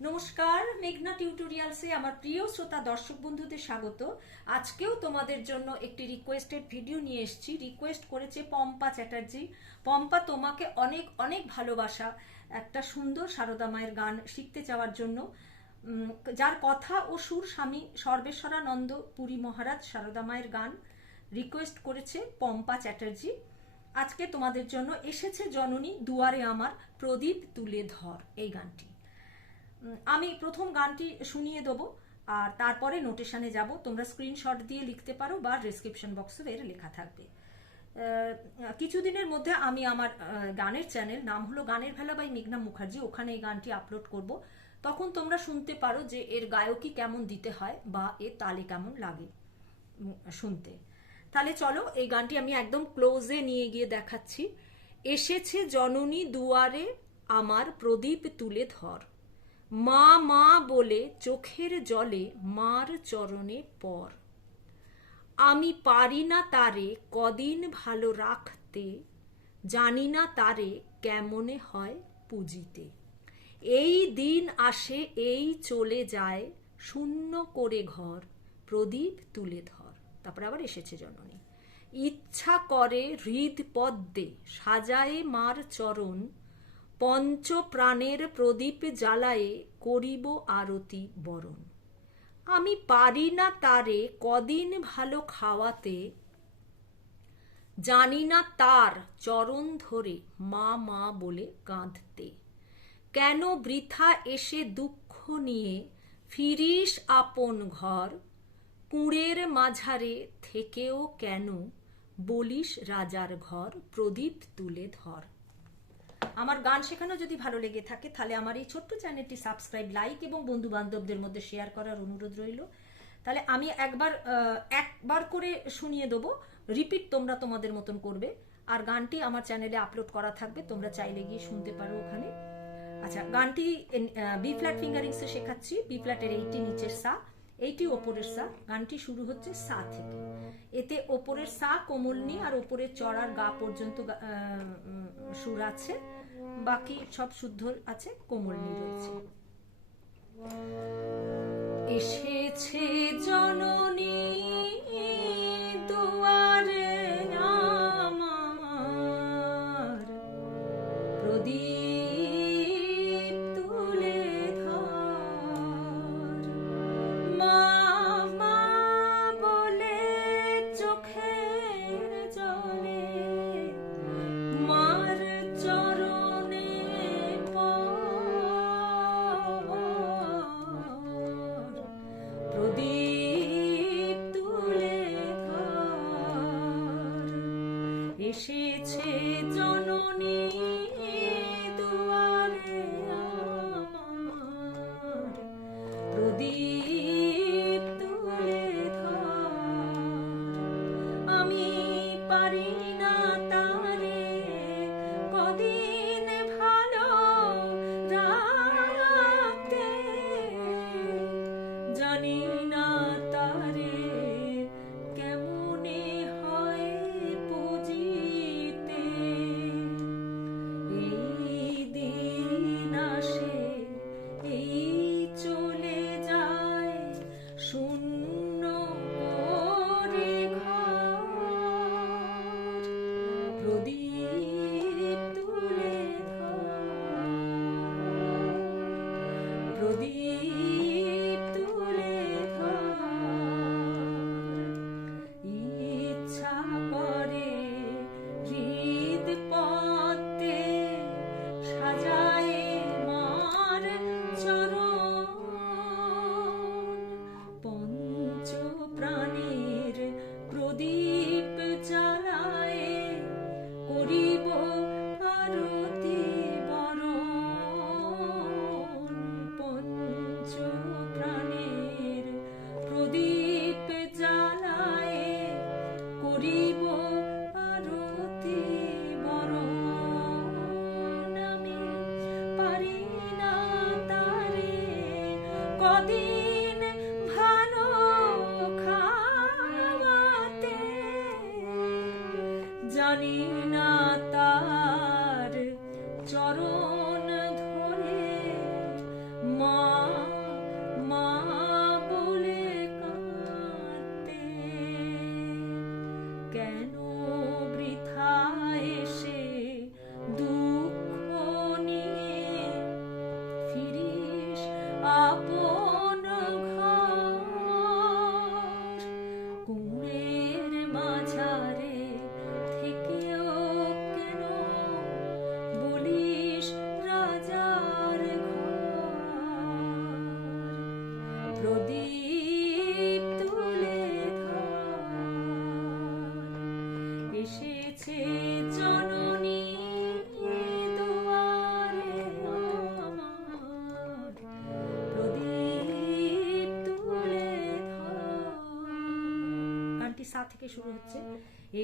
নমস্কার, মেঘনা টিউটোরিয়ালসে আমার প্রিয় শ্রোতা দর্শক বন্ধুদের স্বাগত। আজকেও তোমাদের জন্য একটি রিকোয়েস্টেড ভিডিও নিয়ে এসেছি। রিকোয়েস্ট করেছে পম্পা চ্যাটার্জি। পম্পা, তোমাকে অনেক অনেক ভালোবাসা একটা সুন্দর সারদা মায়ের গান শিখতে চাওয়ার জন্য, যার কথা ও সুর স্বামী সর্বেশ্বরানন্দ পুরী মহারাজ সারদা মায়ের গান রিকোয়েস্ট করেছে পম্পা চ্যাটার্জি। আজকে তোমাদের জন্য এসেছে জননী দুয়ারে আমার, প্রদীপ তুলে ধর, এই গানটি। আমি প্রথম গানটি শুনিয়ে দেবো আর তারপরে নোটেশনে যাব। তোমরা স্ক্রিনশট দিয়ে লিখতে পারো বা ডেসক্রিপশন বক্সে এর লেখা থাকবে। কিছুদিনের মধ্যে আমি আমার গানের চ্যানেল, নাম হলো গানের ভেলা বাই মেঘনা মুখার্জি, ওখানে এই গানটি আপলোড করব। তখন তোমরা শুনতে পারো যে এর গায়কী কেমন দিতে হয় বা এর তালে কেমন লাগে শুনতে। তাহলে চলো, এই গানটি আমি একদম ক্লোজে নিয়ে গিয়ে দেখাচ্ছি। এসেছে জননী দুয়ারে আমার, প্রদীপ তুলে ধর, মা মা বলে চোখের জলে মার চরণে পর। আমি পারি না তারে কদিন ভালো রাখতে, জানি না তারে কেমনে হয় পুজিতে। এই দিন আসে এই চলে যায়, শূন্য করে ঘর, প্রদীপ তুলে ধর। তারপর আবার এসেছে জননী। ইচ্ছা করে হৃদ পদ্মে সাজায়ে মার চরণ, পঞ্চ প্রাণের প্রদীপ জ্বালায়ে করিব আরতি বরণ। আমি পারি না তারে কদিন ভালো খাওয়াতে, জানি না তার চরণ ধরে মা মা বলে কাঁদতে। কেন বৃথা এসে দুঃখ নিয়ে ফিরিস আপন ঘর, কুঁড়ের মাঝারে থেকেও কেন বলিস রাজার ঘর, প্রদীপ তুলে ধর। আমার গান শেখানো যদি ভালো লেগে থাকে তাহলে আমার এই ছোট্ট চ্যানেলটি সাবস্ক্রাইব, লাইক এবং বন্ধু বান্ধবদের মধ্যে শেয়ার করার অনুরোধ রইল। তাহলে আমি একবার করে শুনিয়ে দেবো, রিপিট তোমরা তোমাদের মতন করবে। আর গানটি আমার চ্যানেলে আপলোড করা থাকবে, তোমরা চাইলে গিয়ে শুনতে পারো ওখানে। আচ্ছা, গানটি বি ফ্ল্যাট ফিঙ্গারিংসে শেখাচ্ছি। বি ফ্ল্যাটের এইটি নিচের সা, এইটি ওপরের সা। গানটি শুরু হচ্ছে সা থেকে। এতে ওপরের সা কোমলনি আর ওপরের চড়ার গা পর্যন্ত সুর আছে, বাকি সব শুদ্ধ আছে, কোমলনি রয়েছে। এসেছে জননী দুয়ারে আমার, প্রদীপ তুলে ধর, মা মা বলে চোখের জলে মার চরণে পর, প্রদীপ তুলে ধর। এসেছে জননী দুয়ারে আমার, প্রদীপ তুলে ধর। আমি পারি না তারে কদিন ভালো রাখতে, জানি না তারে কেমনে হয় পুজিতে। এই দিন আসে এই চলে যায়, শূন্য করে ঘর, প্রদীপ তুলে ধর, প্রদীপ তুলে ধর। ইচ্ছা করে হৃদ পদ্মে সাজায় মার চরণ, পঞ্চ প্রাণের প্রদীপ জ্বালায় করিব আরতি বরণ, পঞ্চ প্রাণের প্রদীপ জ্বালায় করিব আরতি বরণ। আমি পারি না তারে কদিন ভালো খাওয়াতে, জানি না তার চরণ ধরে মা আপন ঘর কুঁড়ের মাঝারে থেকেও কেন বলিস রাজার ঘর প্রদীপ তুলে ধর এসেছে জননী দুয়ারে আমার প্রদীপ তুলে ধর। গানটি সা থেকে শুরু হচ্ছে।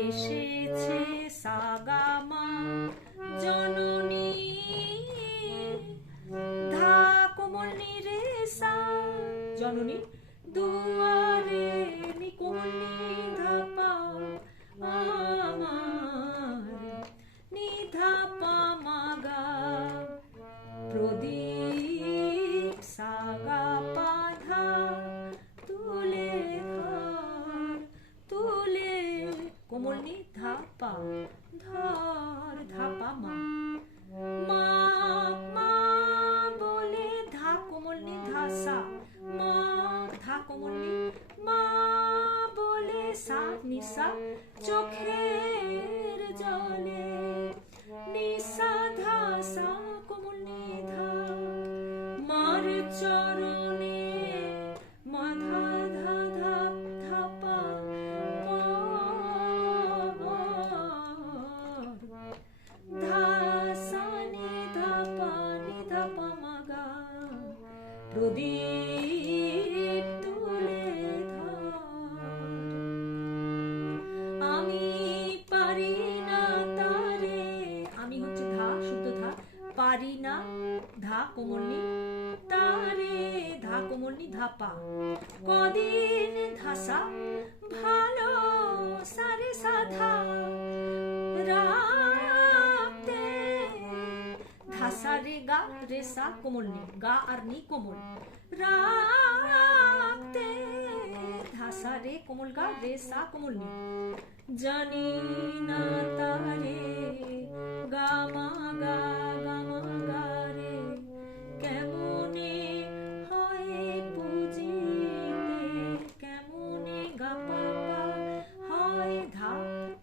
এসেছে সাগামা জননী ধা কোমল নি রে সা জননী দুয়ারে নি কোমল নি ধা পা আমার নি ধা পা মা গা প্রদীপ সাগা পা ধা তুলে ধর তুলে কোমল নি ধা পা ধর ধা পা মা মা মা বলে ধা কোমল নি ধা সা মা ধা কোমল নি মা বলে সা নি সা চোখের জলে নি সা ধা সা কোমল নি ধা মার চরণে মাধা ধা ধা ধা পা ধা সা নি ধা পা মা গা প্রদীপ তুলে ধর আমি পারি না তারে আমি হচ্ছে ধা শুদ্ধ ধা পারি না ধা কোমলনি তারে ধা কোমলনি ধা পা কদিন ধাসা ভালো সারে সাধা রাতে ধাসা রে গা রে সা কোমলনি গা আর নি কোমল রাতে ধাসা রে কোমল গা রে সা কোমলনি জানি না তারে গা মা গা রে কেমনে হয় পুজিতে কেমনে গা পা পা হয় ধা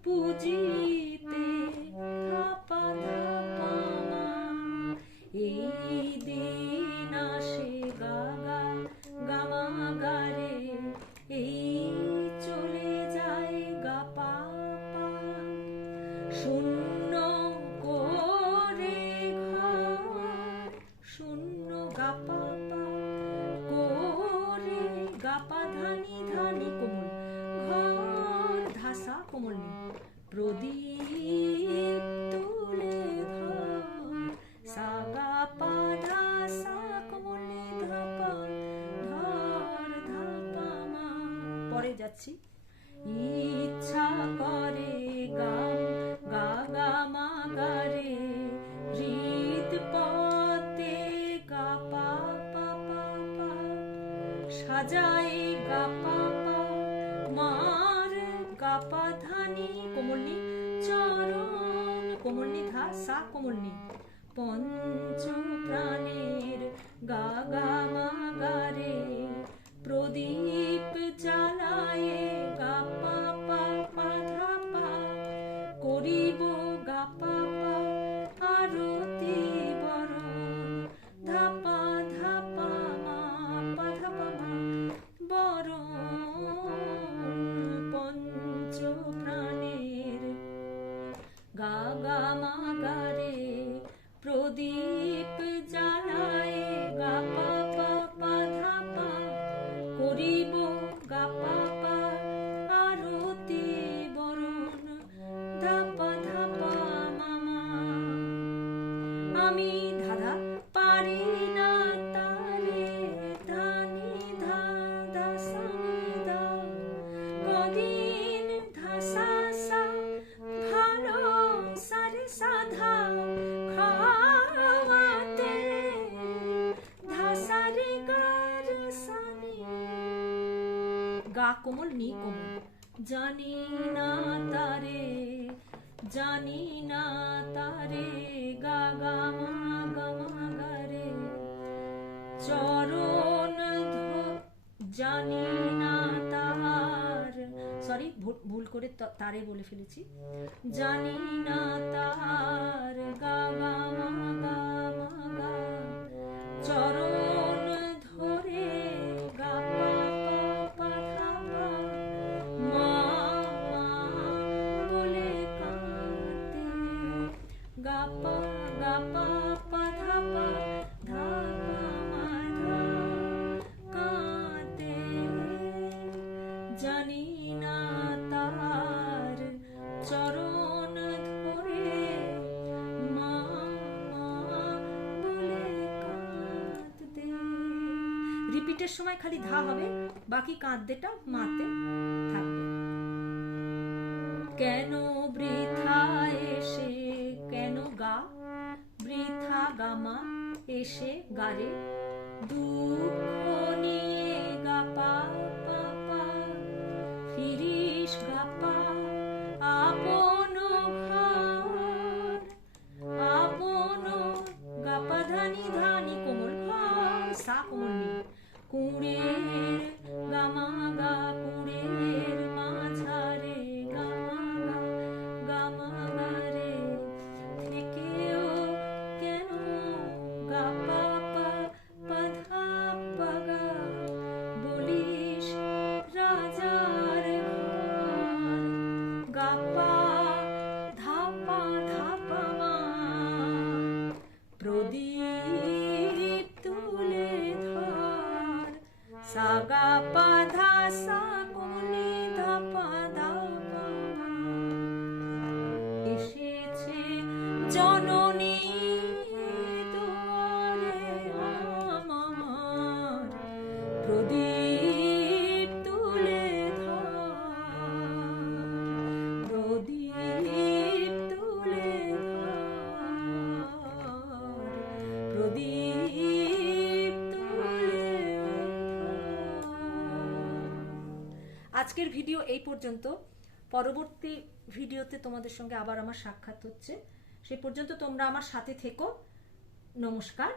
পুজিতে ধা পা মা এই দিন আসে গা মা গা রে এই চলে যায় গা পা পা শূন্য করে ঘর শূন্য গা পা পা করে গা পা ধানি ধানি কোমল ঘর ধাসা কোমল নি প্রদীপ তুলে ধর সা গা পা ধা সা কোমল নি ধা পা ধর ধা পা মা পরে যাচ্ছি ইচ্ছা করে গাম গা গা মা গা রে হৃদ পতে গা পা পা পা পা সাজাই গা পা পা মার গা পা ধানি কোমলনি চরণ কোমলনি ধা সা কোমলনি পঞ্চ প্রাণের গা গা মা গা রে প্রদীপ জ্বালায় গা পা পা পা ধা পা করিব গা পা পা আরতি বরণ ধা পা মা পা ধা পা মা বরণ পঞ্চ প্রাণের গা গা মা গা রে প্রদীপ জ্বালায় গা পা পা পা ধা পা করিব গা পা পা আরতি বরণ ধা পা মামা আমি ধাধা পারি না তারে ধানি ধা ধা সানি ধা কদিন ধাসা সা ভালো সারে সাধা খাওয়াতে ধাসা রে গা রে সানি গা কোমল নি কোমল জানি না তারে গা গা মা গা রে চরণ জানি না তার, সরি ভুল করে তারে বলে ফেলেছি, জানি না তার গা গা মা গা মা গা, চরণ ধরে গা পা পা ধা পা, মা মা বলে কাঁদে, গা পা ধা পা ধা মা ধা কাঁদে, জানি না তার চরণ ধরে মা মা বলে কাঁদে। রিপিটের সময় খালি ধা হবে, বাকি কাঁদতেটা মাতে থাকবে। কেন বৃথা এসে, কেন গা বৃথা গামা এসে গারে, দুঃখ নিয়ে গা পা পা পা, ফিরিস গা পা আপন ঘর, আপন গা পা ধানি ধানি কোমল ঘর, সা কোমল নি, কুঁড়ের গামা গা কুঁড়ের মাঝারে গামা গা রে, থেকেও কেন গা পা পা ধা পা গা, বলিস রাজার ঘর, গা পা ধা পা মা, প্রদীপ তুলে ধর, সা গা পা ধা সা কোনি ধা পা ধা পা, এসেছে জননী দুয়ারে আমার, প্রদীপ তুলে ধর, প্রদীপ তুলে ধর, প্রদীপ তুলে ধর। আজকের ভিডিও এই পর্যন্ত। পরবর্তী ভিডিওতে তোমাদের সঙ্গে আবার আমার সাক্ষাৎ হচ্ছে। সে পর্যন্ত তোমরা আমার সাথে থেকো। নমস্কার।